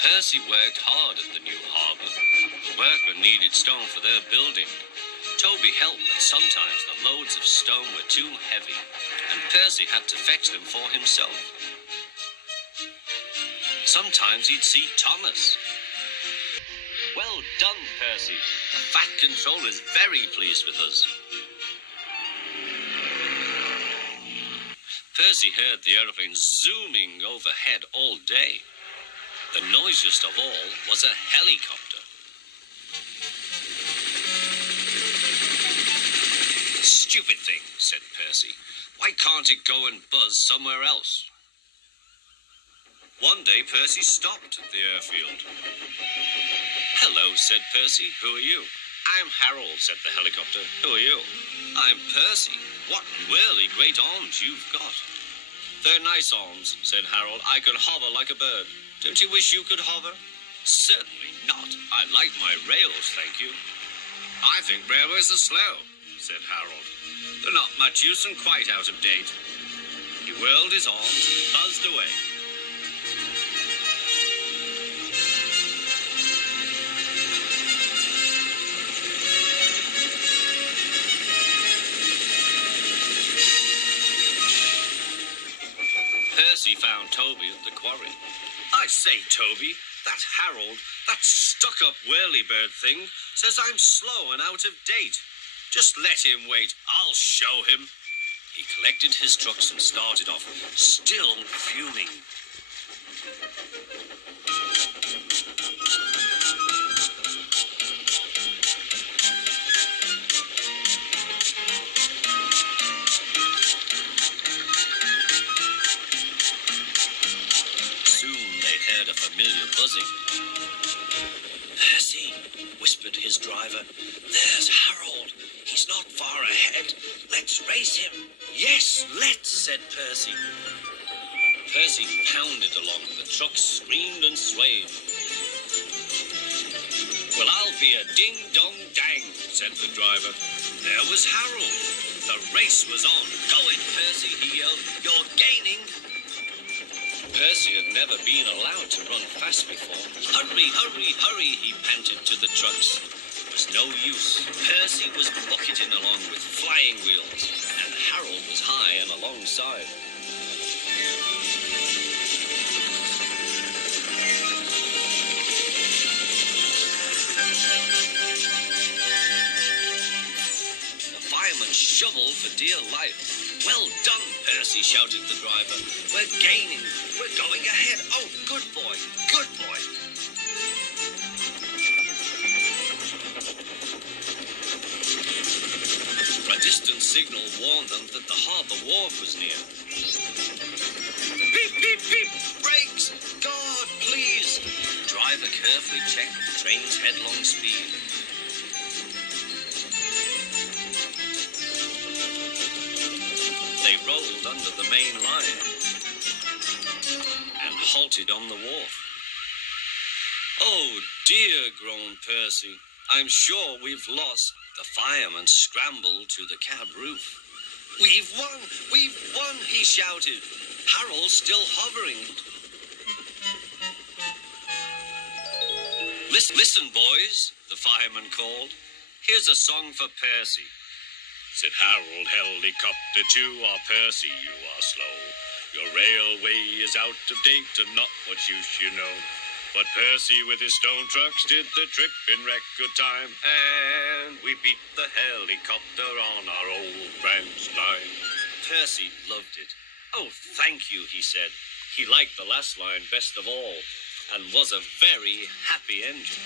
Percy worked hard at the new harbour. The workmen needed stone for their building. Toby helped, but sometimes the loads of stone were too heavy, and Percy had to fetch them for himself. Sometimes he'd see Thomas. Well done, Percy. The Fat Controller is very pleased with us. Percy heard the aeroplane zooming overhead all day. The noisiest of all was a helicopter. Stupid thing, said Percy. Why can't it go and buzz somewhere else? One day Percy stopped at the airfield. Hello, said Percy. Who are you? I'm Harold, said the helicopter. Who are you? I'm Percy. What whirly great arms you've got. They're nice arms, said Harold. I can hover like a bird. Don't you wish you could hover? Certainly not. I like my rails, thank you. I think railways are slow, said Harold. They're not much use and quite out of date. He whirled his arms and buzzed away. Percy found Toby at the quarry. I say, Toby, that Harold, that stuck-up whirlybird thing, says I'm slow and out of date. Just let him wait. I'll show him. He collected his trucks and started off, still fuming. A familiar buzzing. Percy, whispered his driver, there's Harold. He's not far ahead. Let's race him. Yes, let's, said Percy. Percy pounded along. The truck screamed and swayed. Well, I'll be a ding-dong-dang, said the driver. There was Harold. The race was on. Go it, Percy, he yelled. You're gaining. Percy had never been allowed to run fast before. Hurry, hurry, hurry, he panted to the trucks. It was no use. Percy was bucketing along with flying wheels, and Harold was high and alongside. The fireman shoveled for dear life. Well done, Percy, shouted the driver. We're gaining. We're going ahead. Oh, good boy. Good boy. A distant signal warned them that the harbour wharf was near. Beep, beep, beep. Brakes. God, please. The driver carefully checked the train's headlong speed. They rolled under the main line and halted on the wharf. Oh dear, groaned Percy. I'm sure we've lost. The fireman scrambled to the cab roof. We've won! We've won! He shouted. Harold's still hovering. Listen, boys, the fireman called. Here's a song for Percy. Said Harold, helicopter to our Percy, you are slow. Your railway is out of date and not much use, you know. But Percy with his stone trucks did the trip in record time, and we beat the helicopter on our old branch line. Percy loved it. Oh, thank you, he said. He liked the last line best of all, and was a very happy engine.